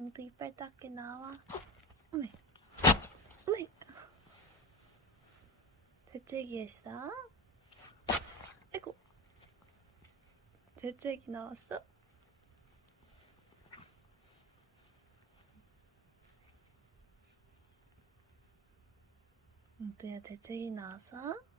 엉덩이 이빨 닦게 나와. 어메, 어메. 재채기 했어? 아이고. 재채기 나왔어? 엉덩이야, 재채기 나왔어?